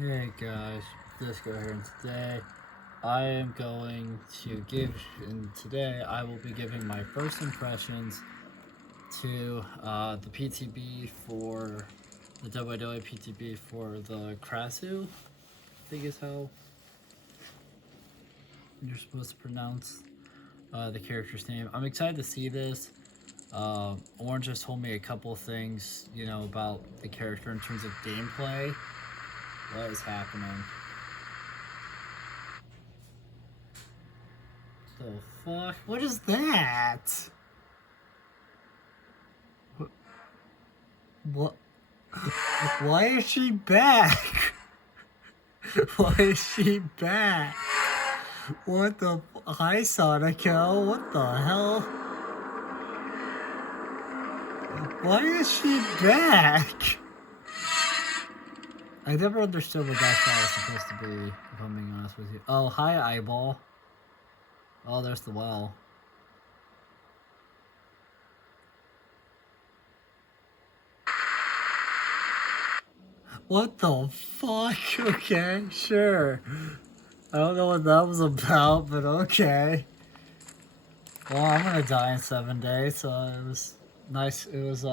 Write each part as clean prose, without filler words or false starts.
Hey guys, Disco here, and today I am going to today I will be giving my first impressions to the PTB for the WWE PTB for the Krasu, I think is how you're supposed to pronounce the character's name. I'm excited to see this. Orange just told me a couple things, about the character in terms of gameplay. What is happening? The fuck? What is that? What? Why is she back? Why is she back? What the? Hi, Sonico. What the hell? Why is she back? I never understood what that shot was supposed to be, if I'm being honest with you. Oh, hi, eyeball. Oh, there's the well. What the fuck? Okay, sure. I don't know what that was about, but okay. Well, I'm gonna die in 7 days, so it was nice. It was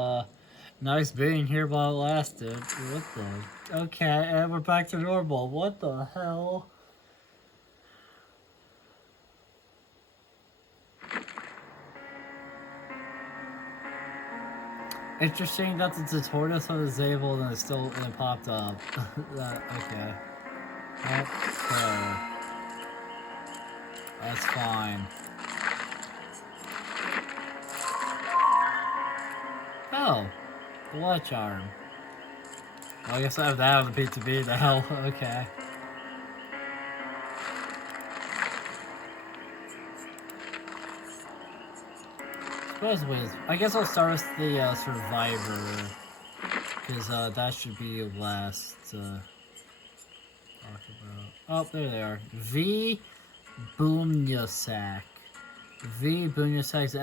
nice being here while it lasted. What the? Okay, and we're back to normal. What the hell? Interesting that the tutorial was disabled and it popped up. Okay. Okay. That's fine. Oh, the watch arm. Well, I guess I have that on the P2B now. Okay. I guess I'll start with the Survivor, because that should be last. Oh, there they are. V. Boomyasak. V. Boomyasak's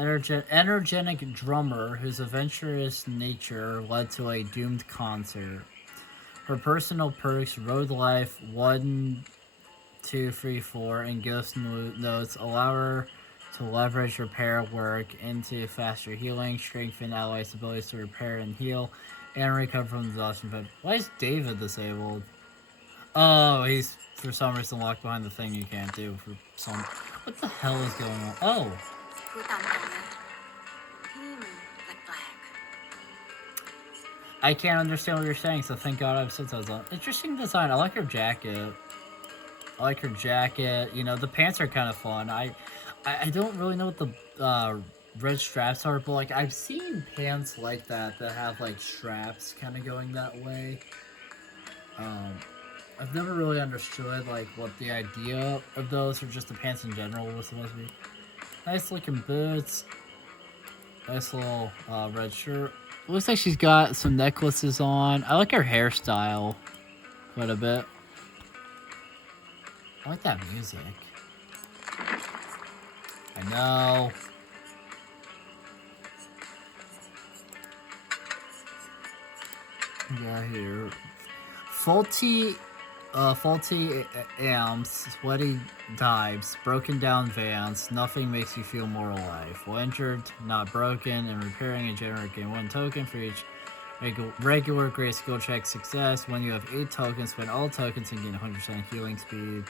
energetic drummer, whose adventurous nature led to a doomed concert. Her personal perks, road life 1, 2, 3, 4, and ghost notes allow her to leverage repair work into faster healing, strengthen allies' abilities to repair and heal, and recover from exhaustion. But why is David disabled? Oh, he's for some reason locked behind the thing you can't do. For some, what the hell is going on? Oh, I can't understand what you're saying. So thank God I have subtitles on. Interesting design. I like her jacket. You know, the pants are kind of fun. I don't really know what the red straps are, but like I've seen pants like that have like straps kind of going that way. I've never really understood like what the idea of those or just the pants in general was supposed to be. Nice looking boots. Nice little red shirt. Looks like she's got some necklaces on. I like her hairstyle quite a bit. I like that music. I know. Got here. Faulty amps, sweaty dives, broken down vans, nothing makes you feel more alive. Well injured, not broken, and repairing and generating 1 token for each regular great skill check success. When you have 8 tokens, spend all tokens and gain 100% healing speed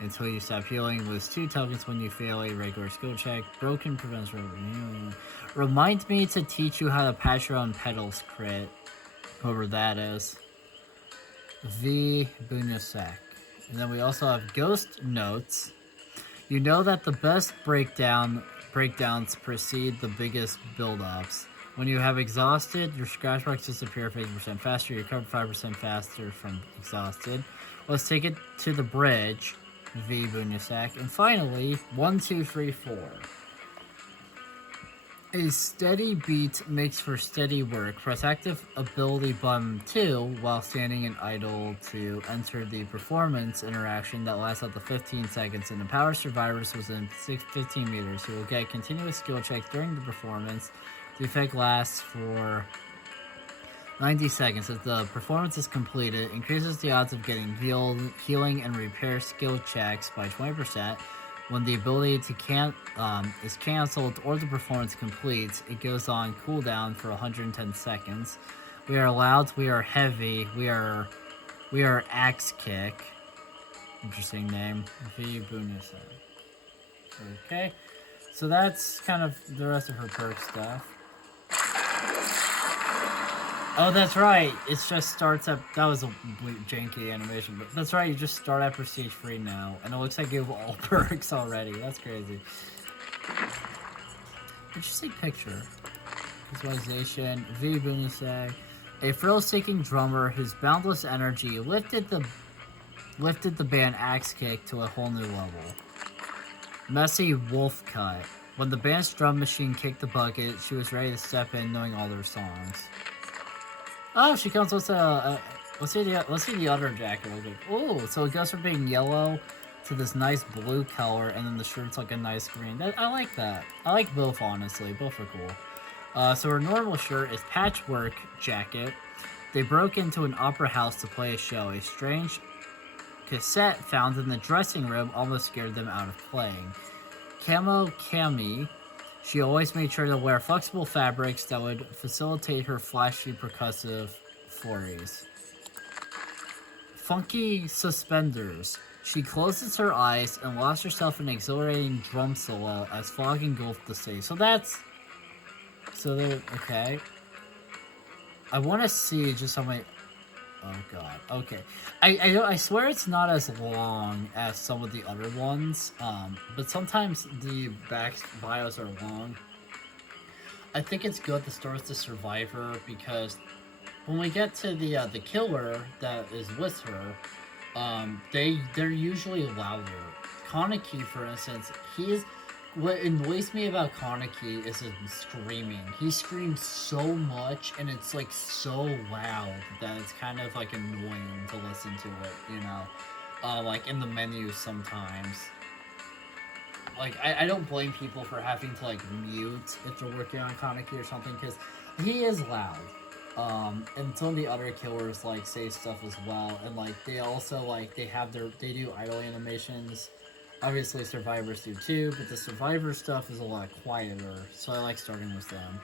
until you stop healing. Lose 2 tokens when you fail a regular skill check. Broken prevents healing. Remind me to teach you how to patch your own pedals crit. Whoever that is. V. Bunyasak. And then we also have Ghost Notes. You know that the best breakdowns precede the biggest build-ups. When you have exhausted, your scratch marks disappear 50% faster, you recover 5% faster from exhausted. Let's take it to the bridge, V. Bunyasak. And finally, 1, 2, 3, 4. A steady beat makes for steady work. Press active ability button 2 while standing in idle to enter the performance interaction that lasts up to 15 seconds and empowers survivors within 15 meters. You will get continuous skill checks during the performance. The effect lasts for 90 seconds. If the performance is completed, increases the odds of getting healing and repair skill checks by 20%. When the ability to is cancelled or the performance completes, it goes on cooldown for 110 seconds. We are loud, we are heavy, we are axe kick. Interesting name. V Bunisa. Okay. So that's kind of the rest of her perk stuff. Oh, that's right. It just starts at... That was a janky animation, but that's right. You just start at Prestige 3 now, and it looks like you have all perks already. That's crazy. Interesting picture. Visualization. V Bunisa. A thrill-seeking drummer whose boundless energy lifted the band Axe Kick to a whole new level. Messy wolf cut. When the band's drum machine kicked the bucket, she was ready to step in, knowing all their songs. Oh, she comes with a let's see the other jacket. Oh, so it goes from being yellow to this nice blue color, and then the shirt's like a nice green. I like that. I like both, honestly. Both are cool. So her normal shirt is patchwork jacket. They broke into an opera house to play a show. A strange cassette found in the dressing room almost scared them out of playing. Camo Cami. She always made sure to wear flexible fabrics that would facilitate her flashy percussive flurries. Funky suspenders. She closes her eyes and lost herself in an exhilarating drum solo as fog engulfed the stage. Okay. I want to see just how many... Oh god. Okay. I swear it's not as long as some of the other ones, but sometimes the back bios are long. I think it's good to start with the survivor because when we get to the killer that is with her, they're usually louder. Kaneki, for instance, what annoys me about Kaneki is his screaming. He screams so much, and it's like so loud that it's kind of like annoying to listen to it, you know? Like in the menu sometimes. Like, I don't blame people for having to like mute if they're working on Kaneki or something, because he is loud. And some of the other killers like say stuff as well, and like they also like they do idle animations. Obviously, survivors do too, but the survivor stuff is a lot quieter, so I like starting with them.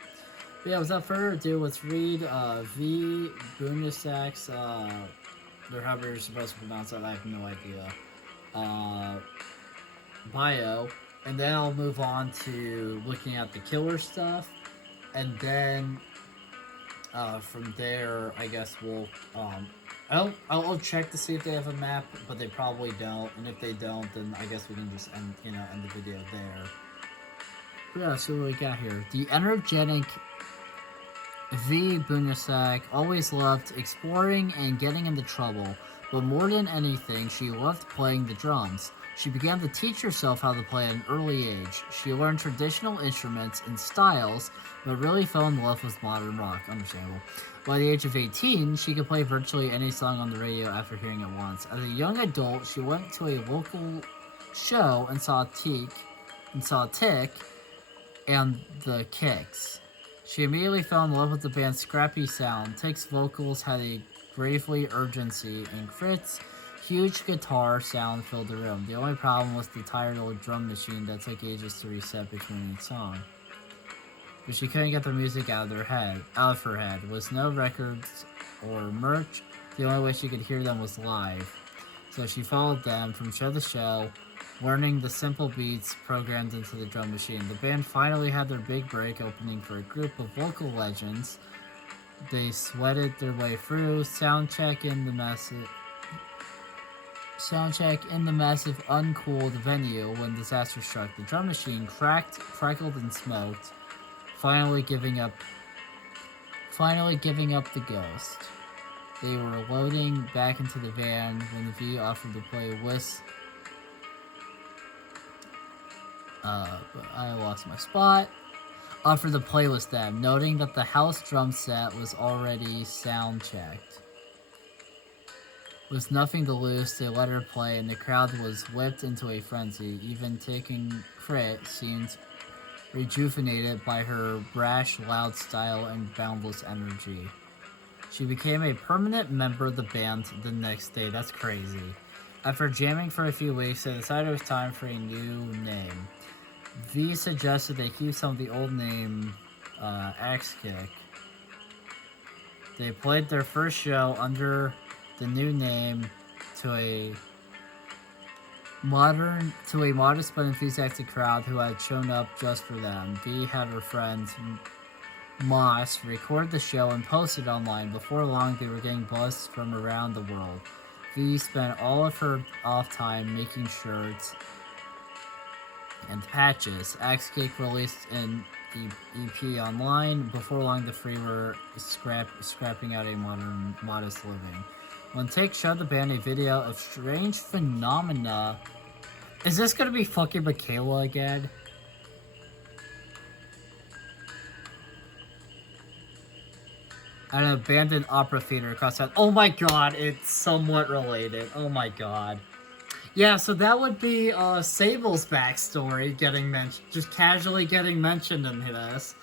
But yeah, without further ado, let's read V. Bunasak's, or however you're supposed to pronounce that, I have no idea, bio, and then I'll move on to looking at the killer stuff, and then from there, I guess we'll, I'll check to see if they have a map, but they probably don't. And if they don't, then I guess we can just end the video there. But yeah, so what we got here. The energetic V. Bunasak always loved exploring and getting into trouble, but more than anything, she loved playing the drums. She began to teach herself how to play at an early age. She learned traditional instruments and styles, but really fell in love with modern rock. Understandable. By the age of 18, she could play virtually any song on the radio after hearing it once. As a young adult, she went to a local show and saw Tick and the Kicks. She immediately fell in love with the band's scrappy sound. Tick's vocals had a gravely urgency, and Fritz's huge guitar sound filled the room. The only problem was the tired old drum machine that took ages to reset between each song. But she couldn't get the music out of her head. With no records or merch, the only way she could hear them was live. So she followed them from show to show, learning the simple beats programmed into the drum machine. The band finally had their big break, opening for a group of local legends. They sweated their way through, soundcheck in the massive uncooled venue when disaster struck. The drum machine cracked, crackled, and smoked, finally giving up the ghost. They were loading back into the van when V offered to play but I lost my spot. Offered to play with them, noting that the house drum set was already sound checked. With nothing to lose, they let her play, and the crowd was whipped into a frenzy. Even taking Crit seemed rejuvenated by her brash, loud style and boundless energy. She became a permanent member of the band the next day. That's crazy. After jamming for a few weeks, they decided it was time for a new name. V suggested they keep some of the old name, Axe Kick. They played their first show under the new name to a modest but enthusiastic crowd who had shown up just for them. V had her friend Moss record the show and post it online. Before long, they were getting buzzed from around the world. V spent all of her off time making shirts and patches. Axe Kick released an EP online. Before long, the Free were scrapping out a modest living. When Take showed the band a video of strange phenomena. Is this gonna be fucking Michaela again? An abandoned opera theater across town. Oh my god, it's somewhat related. Oh my god. Yeah, so that would be Sable's backstory getting mentioned, just casually getting mentioned in this.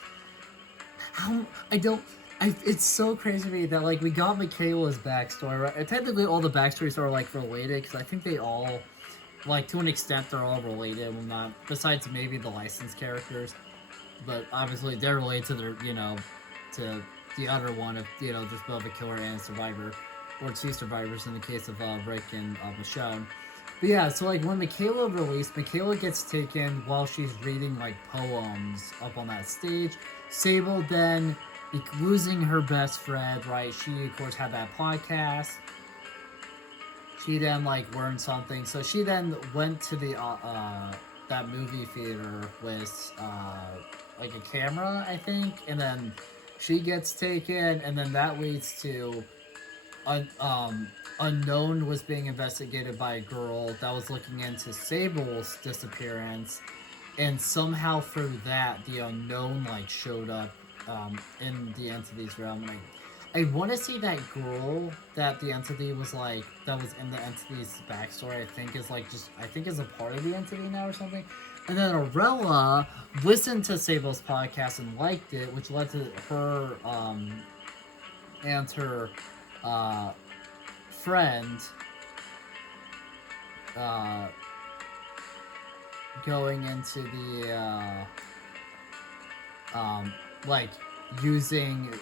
It's so crazy to me that, like, we got Michaela's backstory, right? And technically all the backstories are, like, related, because I think they all, like, to an extent, they're all related. Well, not, besides maybe the licensed characters, but obviously they're related to their, you know, to the other one of, you know, just both a killer and a survivor, or two survivors in the case of Rick and Michonne. But yeah, so like when Michaela released, Michaela gets taken while she's reading like poems up on that stage. Sable then, losing her best friend, right? She of course had that podcast. She then like learned something, so she then went to the that movie theater with like a camera, I think, and then she gets taken, and then that leads to Unknown was being investigated by a girl that was looking into Sable's disappearance, and somehow through that, the Unknown like showed up in the entity's realm. And I want to see that girl that the entity was like, that was in the entity's backstory. I think is like is a part of the entity now or something. And then Arella listened to Sable's podcast and liked it, which led to her and her friend going into the like using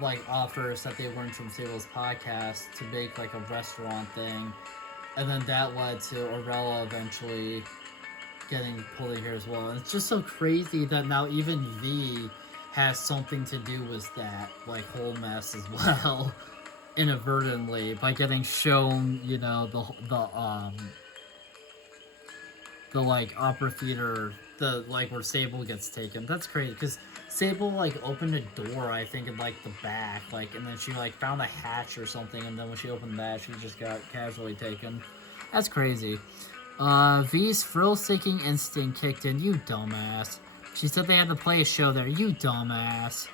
like offers that they learned from Sable's podcast to make like a restaurant thing, and then that led to Arella eventually getting pulled in here as well. And it's just so crazy that now even V has something to do with that like whole mess as well, inadvertently, by getting shown, you know, the like opera theater, the like where Sable gets taken. That's crazy because Sable like opened a door, I think, in like the back, like, and then she like found a hatch or something, and then when she opened that, she just got casually taken. That's crazy. V's thrill-seeking instinct kicked in. You dumbass. She said they had to play a show there. You dumbass.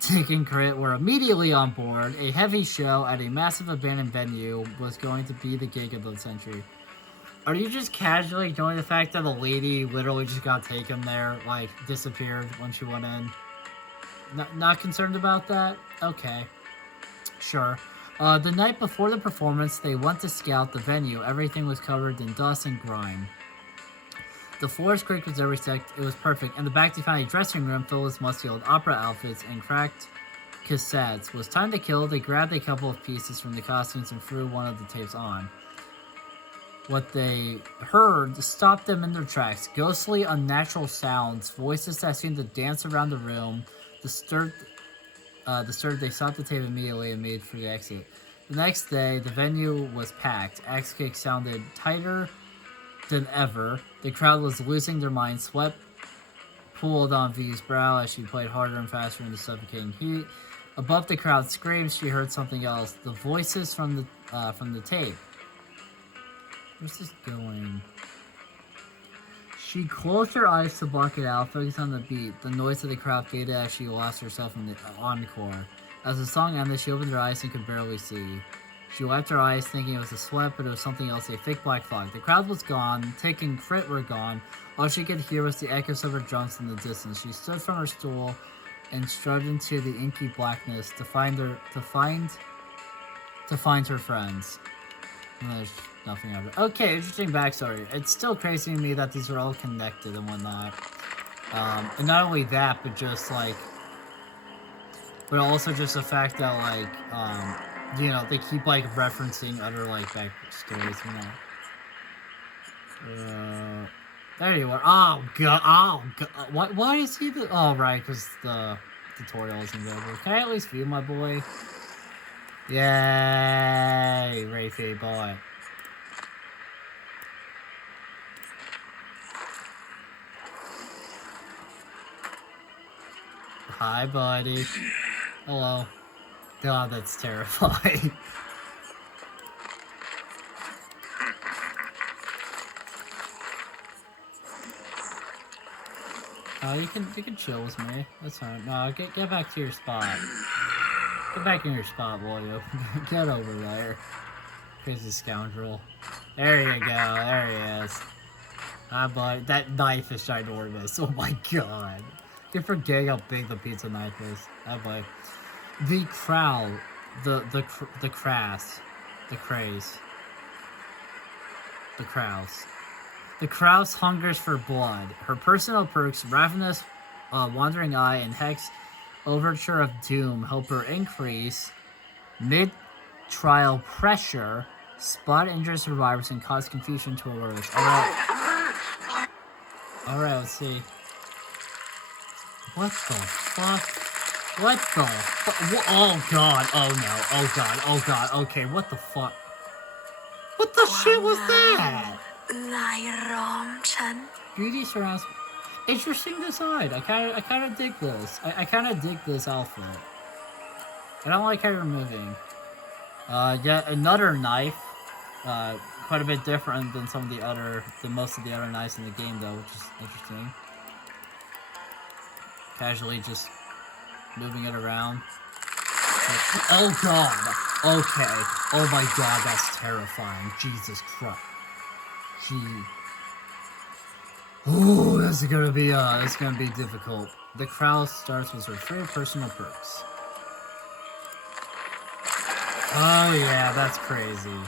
Tick and Crit were immediately on board. A heavy show at a massive abandoned venue was going to be the gig of the century. Are you just casually ignoring the fact that a lady literally just got taken there, like, disappeared when she went in? Not concerned about that? Okay. Sure. The night before the performance, they went to scout the venue. Everything was covered in dust and grime. The floors creaked with every step. It was perfect. In the back, they found a dressing room filled with musty old opera outfits and cracked cassettes. It was time to kill. They grabbed a couple of pieces from the costumes and threw one of the tapes on. What they heard stopped them in their tracks. Ghostly, unnatural sounds, voices that seemed to dance around the room, disturbed. They stopped the tape immediately and made for the exit. The next day, the venue was packed. Axe Kick sounded tighter than ever. The crowd was losing their minds. Sweat pooled on V's brow as she played harder and faster in the suffocating heat. Above the crowd's screams, she heard something else. The voices from the tape. Where's this going? She closed her eyes to block it out, focused on the beat. The noise of the crowd faded as she lost herself in the encore. As the song ended, she opened her eyes and could barely see. She wiped her eyes, thinking it was a sweat, but it was something else, a thick black fog. The crowd was gone. Tick and Crit were gone. All she could hear was the echoes of her drums in the distance. She stood from her stool and strode into the inky blackness to find her friends. And there's nothing out of it. Okay, interesting backstory. It's still crazy to me that these are all connected and whatnot. And not only that, but just like, but also just the fact that like, you know, they keep like referencing other like backstories, you know. There you are. Oh god. Oh god. Why is he the? Oh right, because the tutorial isn't available. Can I at least view my boy? Yay, Rafe boy. Hi, buddy. Hello. God, that's terrifying. Oh, you can chill with me. That's fine. No, get back to your spot. Get back in your spot, boyo. Get over there. Crazy scoundrel. There you go. There he is. Hi, buddy. That knife is ginormous. Oh my god. You're forgetting how big the pizza knife is. Hi, buddy. The crowd. The crass. The craze. The Kraus. The Kraus hungers for blood. Her personal perks, Ravenous, Wandering Eye, and Hex Overture of Doom help her increase mid-trial pressure, spot injured survivors, and cause confusion to alerts. Alright, let's see. What the fuck? What the fuck? Oh god, oh no, oh god, oh god, okay, what the fuck? What the shit was that? Beauty surrounds. Interesting design. I kind of dig this. I kind of dig this outfit. I don't like how you're moving. Yet another knife. Quite a bit different than most of the other knives in the game, though, which is interesting. Casually just moving it around. Like, oh god. Okay. Oh my god, that's terrifying. Jesus Christ. Gee. Ooh, this is gonna be difficult. The crowd starts with her 3 personal perks. Oh yeah, that's crazy.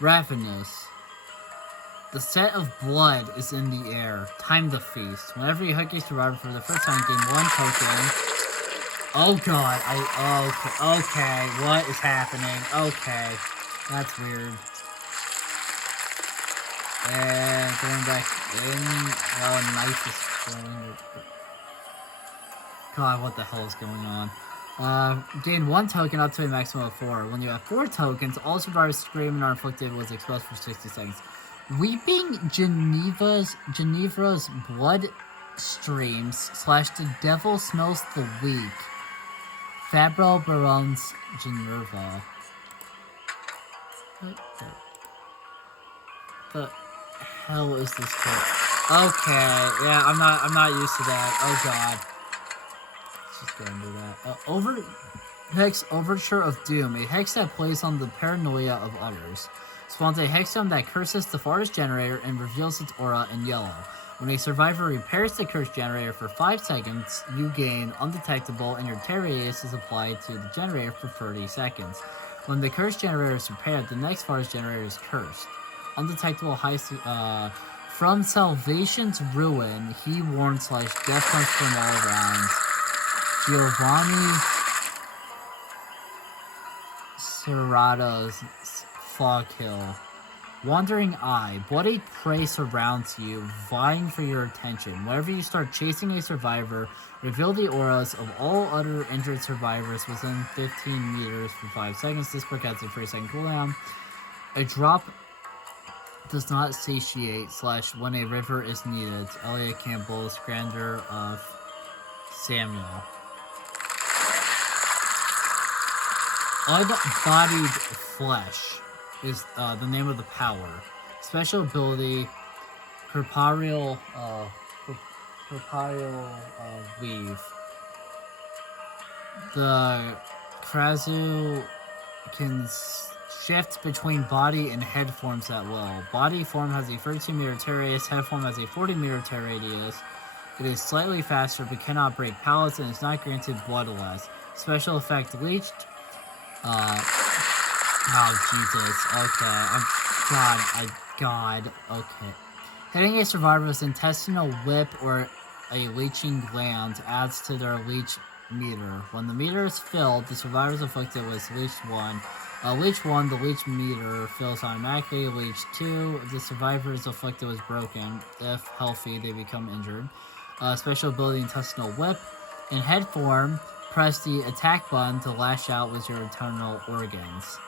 Ravenous. The scent of blood is in the air. Time to feast. Whenever you hook a survivor for the first time, gain 1 token. Oh god, okay, what is happening? Okay, that's weird. And going back in, oh, knife is going. God, what the hell is going on? Gain 1 token up to a maximum of 4. When you have 4 tokens, all survivors scream and are inflicted was exposed for 60 seconds. Weeping Geneva's blood streams / the devil smells the weak. Fabro Baron's Generva. What the hell is this code? Okay, yeah, I'm not used to that. Oh god. Let's just go and do that. Hex Overture of Doom, a hex that plays on the paranoia of others. Spawns a hexstone that curses the forest generator and reveals its aura in yellow. When a survivor repairs the curse generator for 5 seconds, you gain undetectable and your tear radius is applied to the generator for 30 seconds. When the curse generator is repaired, the next forest generator is cursed. Undetectable from Salvation's Ruin, he warns / death comes from all around. Giovanni Serrato's Fog Hill. Wandering Eye. Bloody prey surrounds you, vying for your attention. Whenever you start chasing a survivor, reveal the auras of all other injured survivors within 15 meters for 5 seconds. This perk has a 3-second cooldown. A drop does not satiate / when a river is needed. Elliot Campbell's Grandeur of Samuel. Unbodied Flesh is the name of the power. Special ability, corporeal weave. The Krazu can shifts between body and head forms at will. Body form has a 13-meter tear radius, head form has a 40-meter tear radius. It is slightly faster but cannot break pallets and is not granted bloodless. Special effect leached. Oh Jesus. Okay. God. Okay. Hitting a survivor's intestinal whip or a leaching gland adds to their leech meter. When the meter is filled, the survivors afflicted with leech 1. Leech 1, the leech meter fills automatically. Leech 2, the survivor is afflicted with broken. If healthy, they become injured. Special ability intestinal whip. In head form, press the attack button to lash out with your internal organs.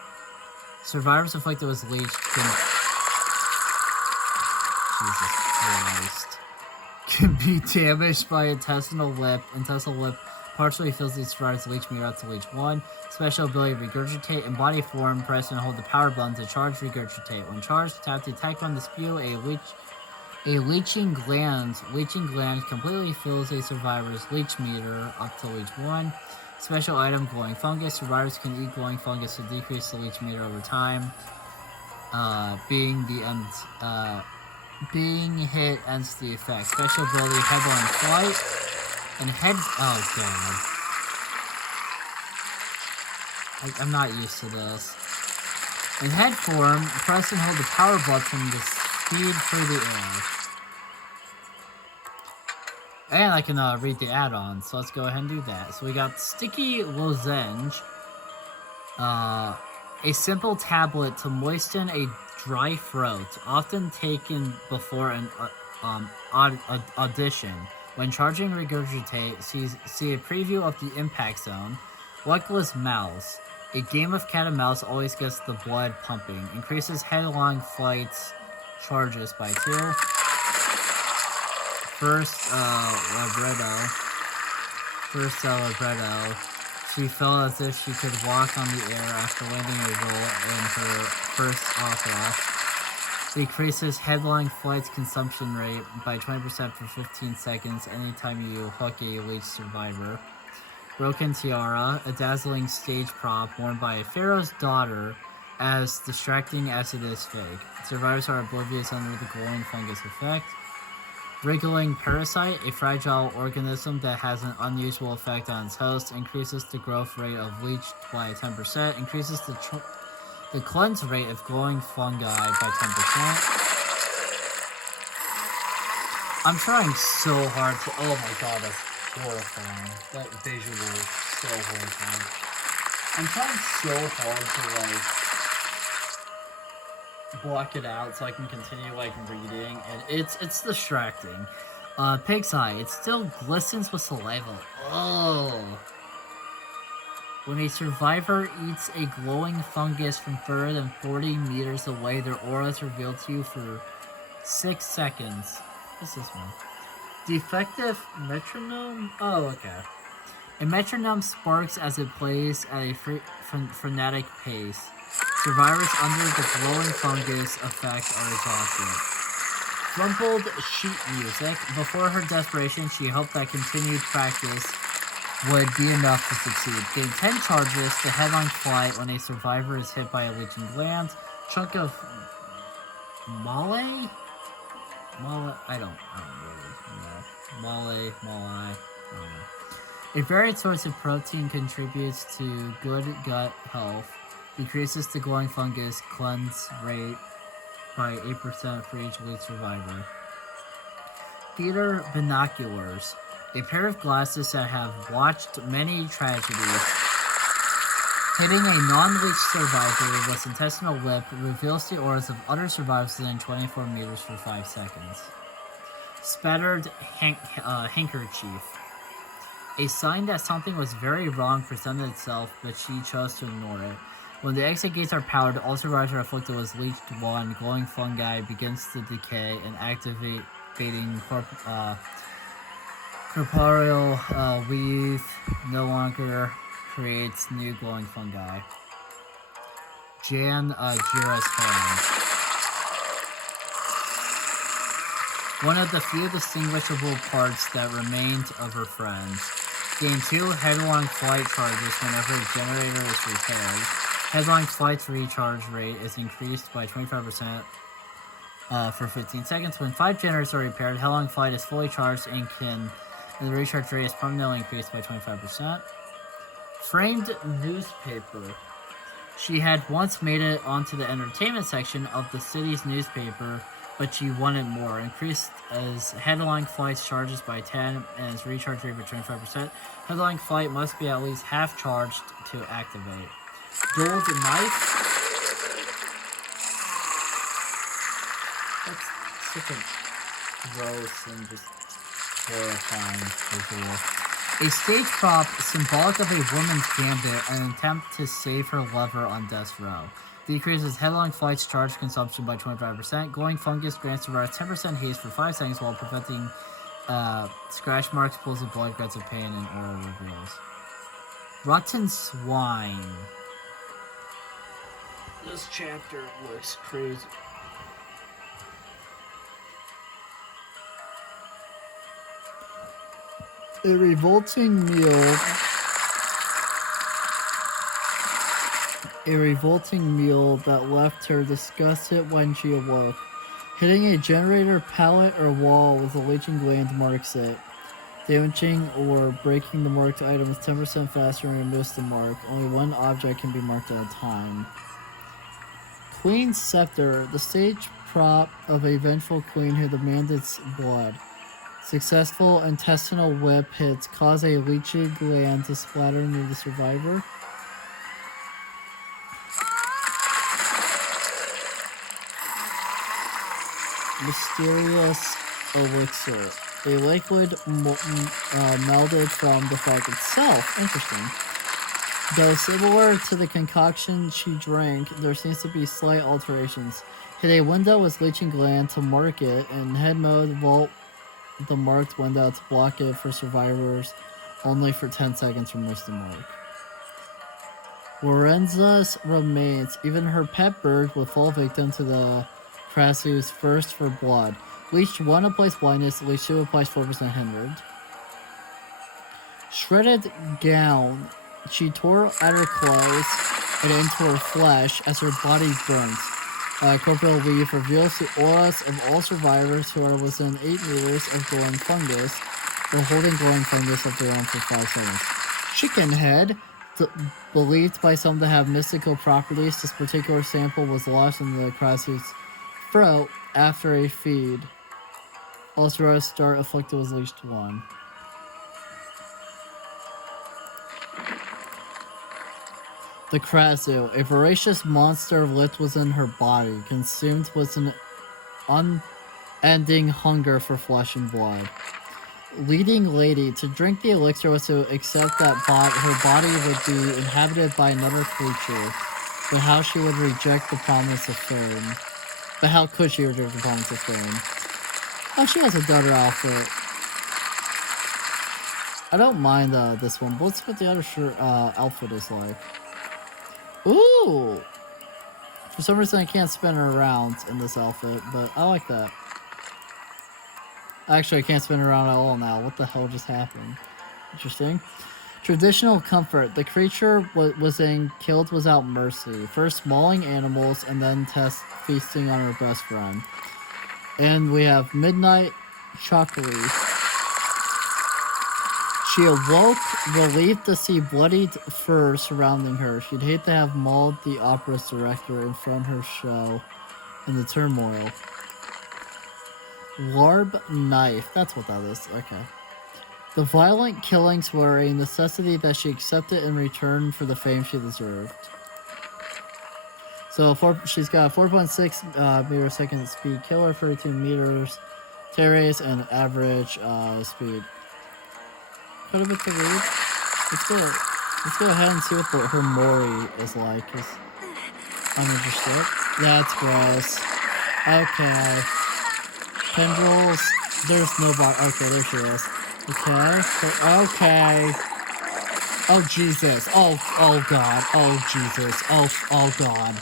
Survivors afflicted with leech can... Jesus Christ. Can be damaged by intestinal whip. Intestinal whip partially fills the survivor's leech meter up to leech 1. Special ability regurgitate. In body form, press and hold the power button to charge regurgitate. When charged, tap the attack button to spew a leeching gland. Leeching gland completely fills a survivor's leech meter up to leech 1. Special item glowing fungus. Survivors can eat glowing fungus to decrease the leech meter over time. Being hit ends the effect. Special ability headline flight. And head... Oh god. I'm not used to this. In head form, press and hold the power button to speed through the air. And I can read the add-on, so let's go ahead and do that. So we got Sticky Lozenge. A simple tablet to moisten a dry throat, often taken before an audition. When charging regurgitate, see a preview of the impact zone. Luckless Mouse. A game of cat and mouse always gets the blood pumping. Increases headlong flights charges by 2. First libretto. She felt as if she could walk on the air after landing a role in her first opera. Decreases headlong flight's consumption rate by 20% for 15 seconds anytime you hook a leech survivor. Broken Tiara, a dazzling stage prop worn by a pharaoh's daughter, as distracting as it is fake. Survivors are oblivious under the glowing fungus effect. Wriggling Parasite, a fragile organism that has an unusual effect on its host, increases the growth rate of leech by 10%, increases the cleanse rate of glowing fungi by 10%. I'm trying so hard to... Oh my god, that's horrifying. That visual is so horrifying. I'm trying so hard to, block it out so I can continue, reading, and it's distracting. Pig's Eye. It still glistens with saliva. Oh. When a survivor eats a glowing fungus from further than 40 meters away, their aura is revealed to you for 6 seconds. What's this one? Defective metronome? Oh, okay. A metronome sparks as it plays at a frenetic pace. Survivors under the glowing fungus effect are exhausted. Rumpled sheet music. Before her desperation, she hoped that continued practice would be enough to succeed. Gain 10 charges to headlong flight when a survivor is hit by a leeching gland. Chunk of mole? I don't really know. Mole, I don't know. A varied source of protein contributes to good gut health. Decreases the glowing fungus cleanse rate by 8% for each leech survivor. Theater binoculars. A pair of glasses that have watched many tragedies. Hitting a non-leech survivor with intestinal whip reveals the auras of other survivors within 24 meters for 5 seconds. Spattered handkerchief. A sign that something was very wrong presented itself, but she chose to ignore it. When the exit gates are powered, all survivors are afflicted with leech 1. Glowing fungi begins to decay and activating corporeal weave no longer creates new glowing fungi. Jan Jira's home. One of the few distinguishable parts that remained of her friends. Gain 2 headlong flight charges whenever a generator is repaired. Headline flight's recharge rate is increased by 25% for 15 seconds. When 5 generators are repaired, Headline flight is fully charged and the recharge rate is permanently increased by 25%. Framed newspaper. She had once made it onto the entertainment section of the city's newspaper, but she wanted more. Increased as Headline flight's charges by 10 and its recharge rate by 25%. Headline flight must be at least half charged to activate. Gold knife. That's such a gross and just horrifying visual. A stage prop symbolic of a woman's gambit and an attempt to save her lover on death row. Decreases Headline flight's charge consumption by 25%. Glowing fungus grants the rat 10% haste for 5 seconds while preventing scratch marks, pools of blood, grunts of pain, and aura reveals. Rotten swine. This chapter looks crazy. A revolting meal that left her disgusted when she awoke. Hitting a generator pallet or wall with a leaching gland marks it. Damaging or breaking the marked item is 10% faster and removes the mark. Only one object can be marked at a time. Queen's Scepter, the stage prop of a vengeful queen who demanded blood. Successful intestinal whip hits cause a leachy gland to splatter near the survivor. Mysterious elixir. A liquid melded from the frog itself. Interesting. Though similar to the concoction she drank, there seems to be slight alterations. Hit a window with leaching gland to mark it, and head mode vault the marked window to block it for survivors only for 10 seconds from the mark. Lorenza's remains. Even her pet bird will fall victim to the Krasu's thirst for blood. Leech 1 applies blindness, Leech 2 applies 4% hindered. Shredded gown. She tore at her clothes and into her flesh as her body burns. Corporal Leaf reveals the auras of all survivors who are within 8 meters of glowing fungus, or holding glowing fungus of their own for 5 seconds. Chicken head. Believed by some to have mystical properties, this particular sample was lost in the Krasu's throat after a feed. All survivors start afflicted with least 1. The Krasu, a voracious monster lived within her body, consumed with an unending hunger for flesh and blood. Leading lady, to drink the elixir was to accept that her body would be inhabited by another creature, but how she would reject the promise of fame. But how could she reject the promise of fame? Oh, she has a daughter outfit. I don't mind this one, but let's see what the other outfit is like. Ooh! For some reason I can't spin her around in this outfit, but I like that. Actually, I can't spin her around at all now. What the hell just happened? Interesting. Traditional comfort. The creature was killed without mercy. First mauling animals and then feasting on her best friend. And we have Midnight Chocolate. She awoke, relieved to see bloodied fur surrounding her. She'd hate to have mauled the opera's director and from her show in the turmoil. Larb knife. That's what that is. Okay. The violent killings were a necessity that she accepted in return for the fame she deserved. So she's got 4.6 meter a second speed killer, 32 meters terrace, and average speed. Quite a bit to read. Let's go ahead and see what her Mori is like, because I'm interested. That's gross. Okay. Tendrils. There's no bar. Okay, there she is. Okay. Okay. Oh, Jesus. Oh, God. Oh, Jesus. Oh, God.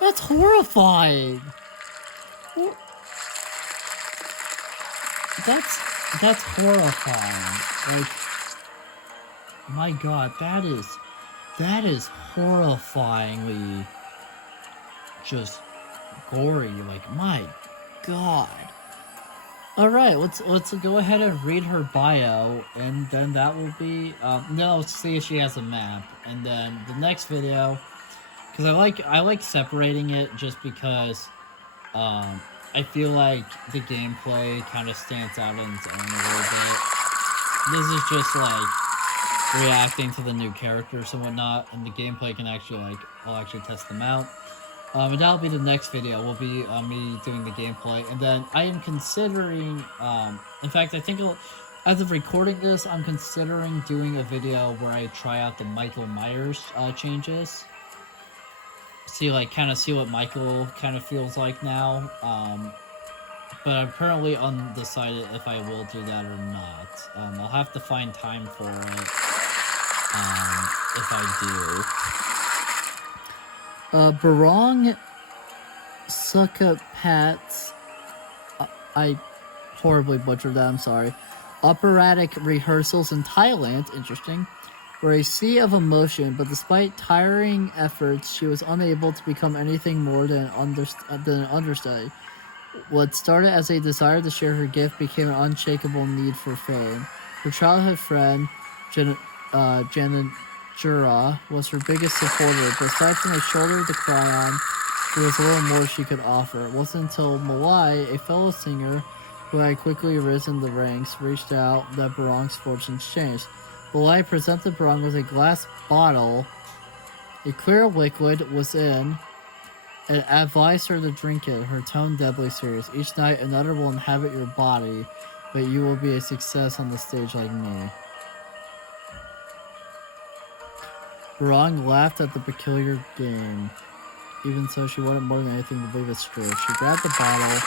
That's horrifying. That's horrifying. Like, my God, that is That is horrifyingly just gory. Like, my God. All right, let's go ahead and read her bio, and then that will be no. Let's see if she has a map, and then the next video, because I like separating it just because I feel like the gameplay kind of stands out on its own a little bit. This is just like reacting to the new characters and whatnot, and the gameplay can actually I'll actually test them out. And that'll be the next video. Will be me doing the gameplay, and then I am considering. In fact, I think as of recording this, I'm considering doing a video where I try out the Michael Myers changes. See what Michael kind of feels like now. But I'm currently undecided if I will do that or not. I'll have to find time for it. If I do. Barong Sukkapats. I horribly butchered that, I'm sorry. Operatic rehearsals in Thailand, interesting, were a sea of emotion, but despite tiring efforts, she was unable to become anything more than an understudy. What started as a desire to share her gift became an unshakable need for fame. Her childhood friend, Janajura, was her biggest supporter, but aside from a shoulder to cry on, there was little more she could offer. It wasn't until Malai, a fellow singer who had quickly risen the ranks, reached out that Barong's fortunes changed. Malai presented Barong with a glass bottle. A clear liquid was in, and advised her to drink it, her tone deadly serious. Each night another will inhabit your body, but you will be a success on the stage like me. Barong laughed at the peculiar game. Even so, she wanted more than anything to leave its truth. She grabbed the bottle,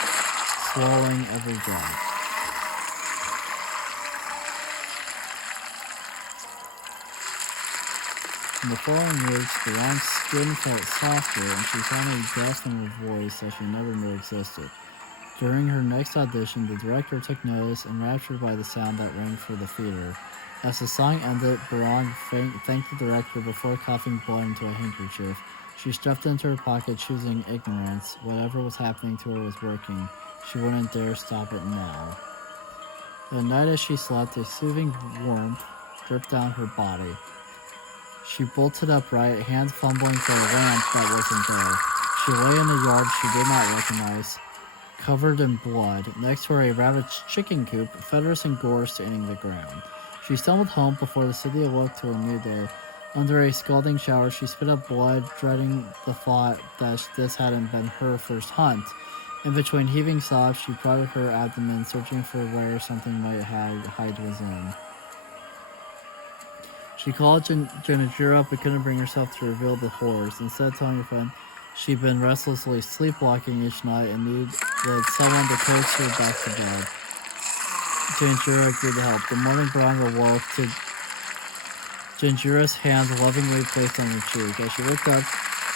swallowing every drop. In the following weeks, Barong's skin felt softer, and she found a depth in her voice that she never knew existed. During her next audition, the director took notice, enraptured by the sound that rang through the theater. As the song ended, Barong thanked the director before coughing blood into a handkerchief. She stuffed it into her pocket, choosing ignorance. Whatever was happening to her was working. She wouldn't dare stop it now. At night as she slept, a soothing warmth dripped down her body. She bolted upright, hands fumbling for a lamp that wasn't there. She lay in the yard she did not recognize, covered in blood. Next to her, a ravaged chicken coop, feathers and gore staining the ground. She stumbled home before the city awoke to a new day. Under a scalding shower, she spit up blood, dreading the thought that this hadn't been her first hunt. In between heaving sobs, she prodded her abdomen, searching for where something might hide within. She called Janajura, but couldn't bring herself to reveal the horrors. Instead, telling her friend she'd been restlessly sleepwalking each night and needed someone to coax her back to bed. Janajura agreed to help. The morning Barong awoke to Janajura's hand lovingly placed on her cheek. As she looked up,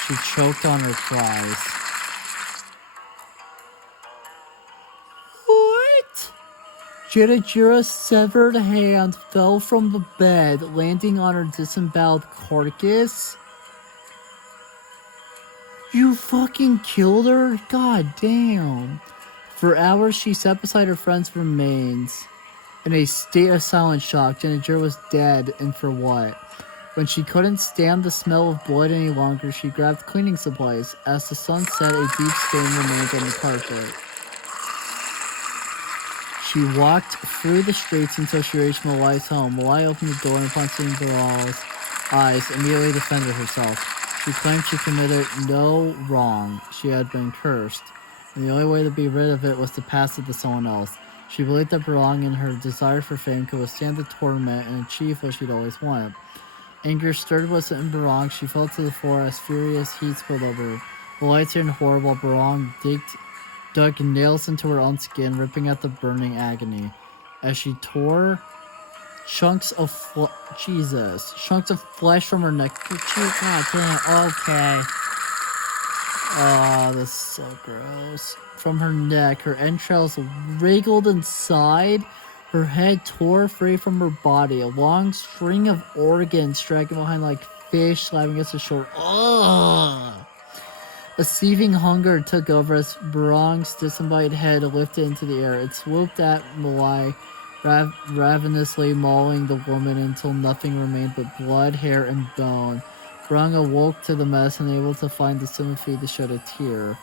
she choked on her cries. What? Janajura's severed hand fell from the bed, landing on her disemboweled carcass. You fucking killed her? God damn. For hours, she sat beside her friend's remains. In a state of silent shock, Janajura was dead, and for what? When she couldn't stand the smell of blood any longer, she grabbed cleaning supplies. As the sun set, a deep stain remained on the carpet. She walked through the streets until she reached Malai's home. Malai opened the door and upon seeing Barong's eyes, immediately defended herself. She claimed she committed no wrong. She had been cursed, and the only way to be rid of it was to pass it to someone else. She believed that Barong, in her desire for fame, could withstand the torment and achieve what she'd always wanted. Anger stirred within Barong. She fell to the floor as furious heat spilled over her. The lights turned horrible. Barong dug nails into her own skin, ripping at the burning agony. As she tore chunks of flesh from her neck. God damn, okay. Oh, this is so gross. From her neck, her entrails wriggled inside. Her head tore free from her body. A long string of organs dragging behind like fish slapping against his shoulder. Ugh! A seething hunger took over as Barong's disembodied head lifted into the air. It swooped at Malai, ravenously mauling the woman until nothing remained but blood, hair, and bone. Barong awoke to the mess, unable to find the sympathy to shed a tear.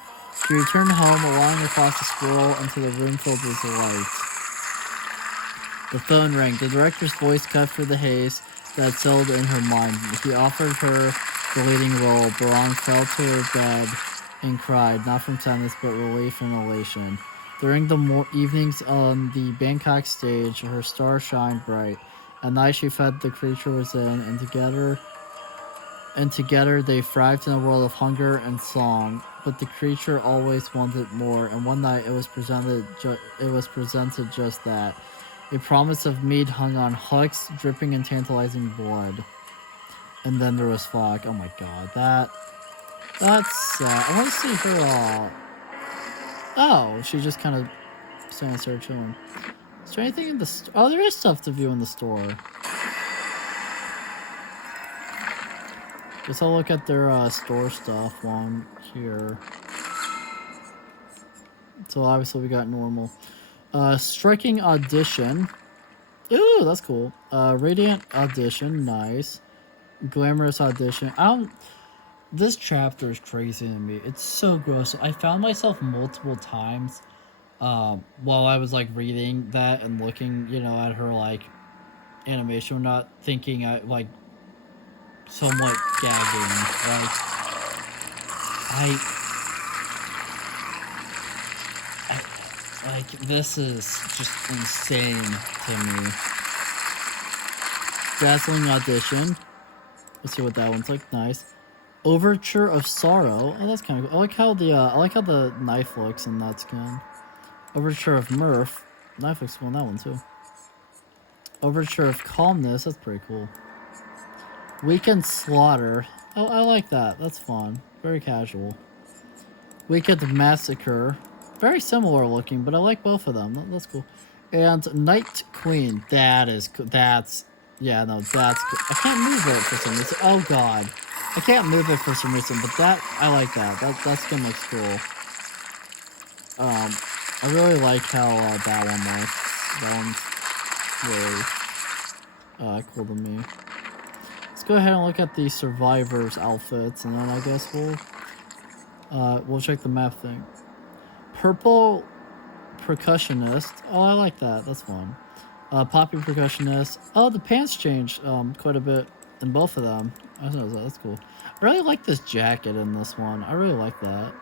She returned home, allowing across the squirrel into the room filled with light. The phone rang. The director's voice cut through the haze that settled in her mind. He offered her the leading role. Barong fell to her bed and cried, not from sadness but relief and elation. During the evenings on the Bangkok stage, her star shined bright. At night she fed the creature within, and together they thrived in a world of hunger and song. But the creature always wanted more, and one night it was presented just that. A promise of meat hung on hooks, dripping in tantalizing blood. And then there was fog. Oh my god, that's sad. I want to see her, Oh, she just kind of stands there chilling. Is there anything in the store? Oh, there is stuff to view in the store. Guess I'll look at their, store stuff while I'm here. So obviously we got normal. Striking Audition. Ooh, that's cool. Radiant Audition, nice. Glamorous Audition. This chapter is crazy to me. It's so gross. I found myself multiple times, while I was, like, reading that and looking, you know, at her, like, animation, not thinking, like, somewhat gagging. Like, this is just insane to me. Dazzling Audition. Let's see what that one's like. Nice. Overture of Sorrow. Oh, that's kind of cool. I like how the knife looks in that skin. Overture of Mirth. Knife looks cool in that one too. Overture of Calmness. That's pretty cool. Weekend Slaughter. Oh, I like that. That's fun. Very casual. Weekend Massacre. Very similar looking, but I like both of them. That's cool. And Night Queen. That's cool. Yeah, no, that's cool. I can't move it for some reason. Oh god. I can't move it for some reason, but I like that. That skin looks cool. I really like how that one looks. That one's really cool to me. Let's go ahead and look at the survivors' outfits, and then I guess we'll check the map thing. Purple Percussionist. Oh, I like that. That's fun. Poppy Percussionist. Oh, the pants changed quite a bit in both of them. I don't know, that's cool. I really like this jacket in this one. I really like that.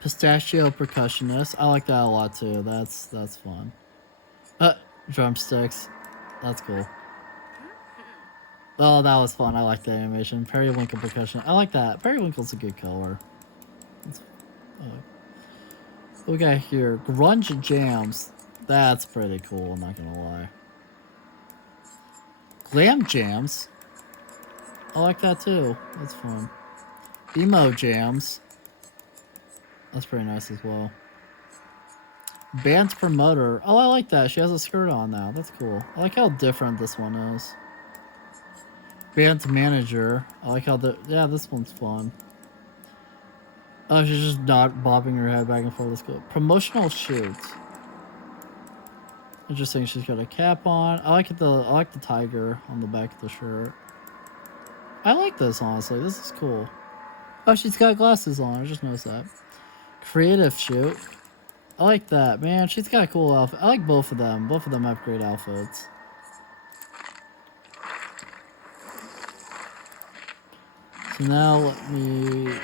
Pistachio Percussionist. I like that a lot too. That's fun. Drumsticks. That's cool. Oh, that was fun. I like the animation. Periwinkle Percussion. I like that. Periwinkle's a good color. What we got here? Grunge Jams. That's pretty cool, I'm not gonna lie. Glam Jams. I like that too. That's fun. Emo Jams. That's pretty nice as well. Band Promoter. Oh, I like that. She has a skirt on now. That's cool. I like how different this one is. Band Manager. I like how yeah, this one's fun. Oh, she's just not bobbing her head back and forth. Let's go. Promotional shoot. Interesting. She's got a cap on. I like the tiger on the back of the shirt. I like this, honestly. This is cool. Oh, she's got glasses on. I just noticed that. Creative shoot. I like that. Man, she's got a cool outfit. I like both of them. Both of them have great outfits. So now let me...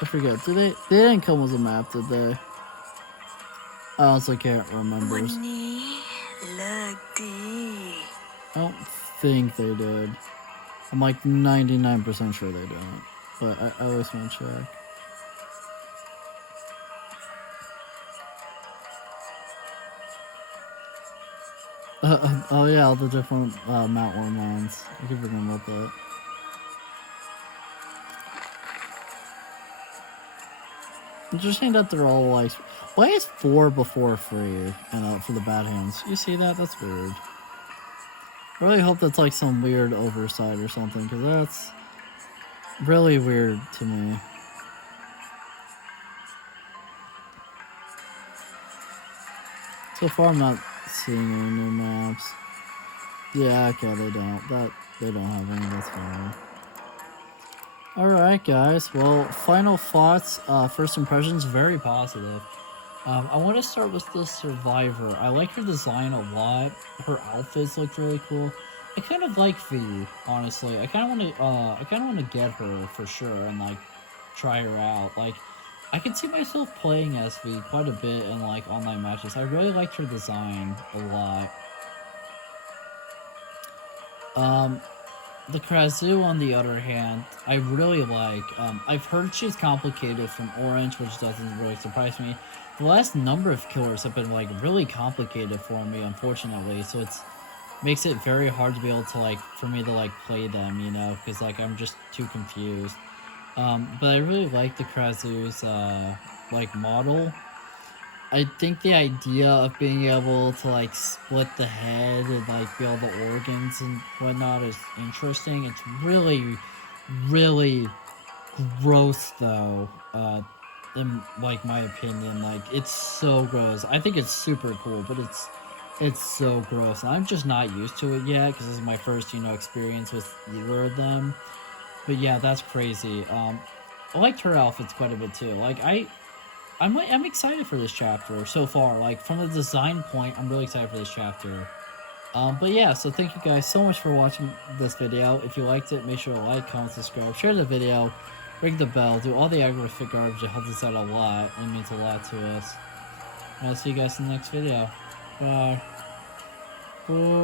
I forget. They didn't come with a map, did they? I honestly can't remember. I don't think they did. I'm like 99% sure they didn't. But I always want to check. Oh yeah, all the different Mount Worm lands. I keep forgetting about that. Interesting that they're all like, why is 4 before 3 and for the bad hands? You see that? That's weird. I really hope that's like some weird oversight or something, because that's really weird to me. So far, I'm not seeing any new maps. Yeah, okay, they don't have any. That's fine. Alright, guys. Well, final thoughts. First impressions, very positive. I want to start with the Survivor. I like her design a lot. Her outfits look really cool. I kind of like V, honestly. I kind of want to get her for sure and like try her out. Like, I can see myself playing as V quite a bit in like online matches. I really liked her design a lot. Um, The Krazoo, on the other hand, I really like. I've heard she's complicated from Orange, which doesn't really surprise me. The last number of killers have been like really complicated for me, unfortunately. So it's makes it very hard to be able to like for me to like play them, you know, because like I'm just too confused. But I really like the Krazoo's like model. I think the idea of being able to like split the head and like be all the organs and whatnot is interesting. It's really, really gross though. In like my opinion, like it's so gross. I think it's super cool, but it's so gross. I'm just not used to it yet because this is my first experience with either of them. But yeah, that's crazy. I liked her outfits quite a bit too. Like I'm excited for this chapter so far. Like from the design point, I'm really excited for this chapter. But yeah, so thank you guys so much for watching this video. If you liked it, make sure to like, comment, subscribe, share the video, ring the bell, do all the aggravated garbage. It helps us out a lot. It means a lot to us. And I'll see you guys in the next video. Bye. Cool.